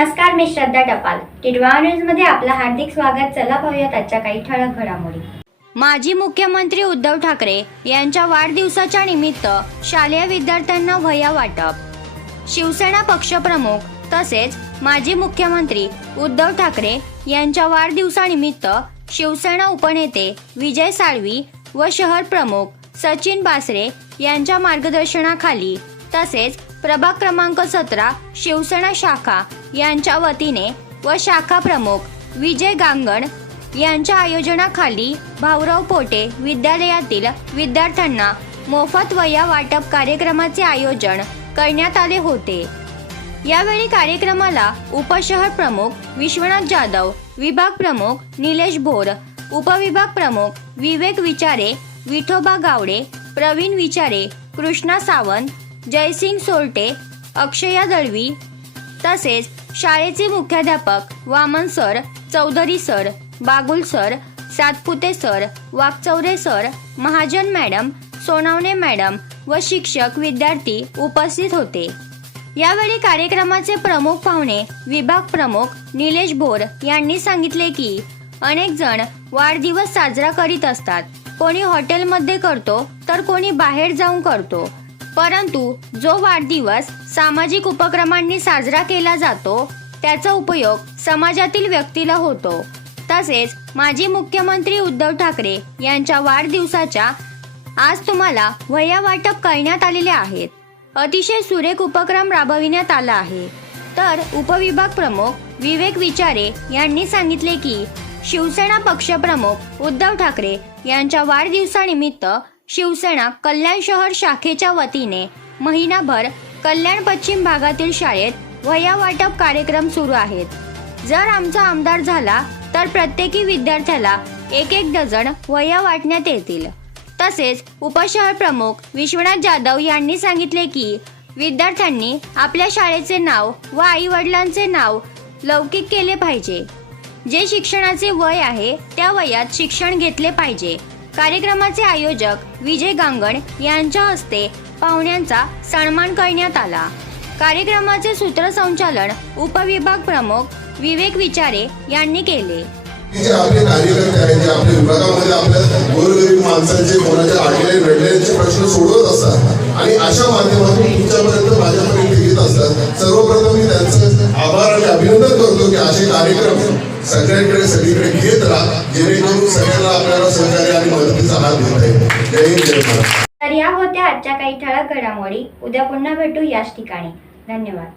नमस्कार मी श्रद्धा टपाल. टिडवा न्यूजमध्ये आपलं हार्दिक स्वागत. चला पाहूयात आजच्या काही ठळक घडामोडी. माजी मुख्यमंत्री उद्धव ठाकरे यांच्या वाढदिवसाच्या निमित्त शालेय विद्यार्थ्यांना वह्या वाटप. शिवसेना पक्षप्रमुख तसेच माजी मुख्यमंत्री उद्धव ठाकरे यांच्या वाढदिवसानिमित्त शिवसेना उपनेते विजय साळवी व शहर प्रमुख सचिन बासरे यांच्या मार्गदर्शनाखाली तसेच प्रभाग क्रमांक सतरा शिवसेना शाखा यांच्या वतीने व शाखा प्रमुख विजय गांगण यांच्या आयोजनाखाली भाऊराव पोटे विद्यालयातील विद्यार्थ्यांना मोफत वया वाटप कार्यक्रमाचे आयोजन करण्यात आले होते. यावेळी कार्यक्रमाला उपशहर प्रमुख विश्वनाथ जाधव विभाग प्रमुख निलेश भोर उपविभाग प्रमुख विवेक विचारे विठोबा गावडे प्रवीण विचारे कृष्णा सावंत जयसिंग सोरटे अक्षया दळवी तसेच शाळेचे मुख्याध्यापक Waman sir Chaudhari sir Bagul sir Satpute sir Wakchaure sir Mahajan madam Sonawane madam व शिक्षक विद्यार्थी उपस्थित होते. यावेळी कार्यक्रमाचे प्रमुख पाहुणे विभाग प्रमुख निलेश भोर यांनी सांगितले की अनेक जण वाढदिवस साजरा करीत असतात. कोणी हॉटेलमध्ये करतो तर कोणी बाहेर जाऊन करतो. परंतु जो वाढदिवस सामाजिक उपक्रमांनी साजरा केला जातो त्याचा उपयोग समाजातील व्यक्तीला होतो. तसेच माजी मुख्यमंत्री उद्धव ठाकरे यांच्या वाढदिवसाच्या आज तुम्हाला वह्या वाटप करण्यात आलेले आहेत. अतिशय सुरेख उपक्रम राबविण्यात आला आहे. तर उपविभाग प्रमुख विवेक विचारे यांनी सांगितले की शिवसेना पक्षप्रमुख उद्धव ठाकरे यांच्या वाढदिवसानिमित्त शिवसेना कल्याण शहर शाखेच्या वतीने महिनाभर कल्याण पश्चिम भागातील शाळेत वह्या वाटप कार्यक्रम सुरू आहेत. जर आमचा आमदार झाला तर प्रत्येकी विद्यार्थ्याला एक एक डझन वह्या वाटण्यात येतील. तसेच उपशहर प्रमुख विश्वनाथ जाधव यांनी सांगितले की विद्यार्थ्यांनी आपल्या शाळेचे नाव व आई वडिलांचे नाव लौकिक केले पाहिजे. जे शिक्षणाचे वय आहे त्या वयात शिक्षण घेतले पाहिजे. कार्यक्रमाचे आयोजक विजय गांगण यांच्या हस्ते पाहुण्यांचा सन्मान करण्यात आला. कार्यक्रमाचे सूत्रसंचालन उपविभाग प्रमुख विवेक विचारे यांनी केले. जे आपले कार्यकर्ते आहेत जे आपल्या विभागामध्ये आपल्या गोरगरीब माणसांचे कोणाचे आडले वेडल्यांचे प्रश्न सोडवत असतात आणि अशा माध्यमातून तुमच्यापर्यंत माझ्यापर्यंत येत असतात सर्वप्रथम मी त्यांचं आभार आणि अभिनंदन करतो की असे कार्यक्रम सगळ्यांकडे सगळीकडे घेत राहा जेणेकरून सगळ्यांना आपल्याला सहकार्य आणि मदतीचा हात देता येईल जय जय तर या होत्या आजच्या काही ठळक घडामोडी. उद्या पुन्हा भेटू याच ठिकाणी. धन्यवाद.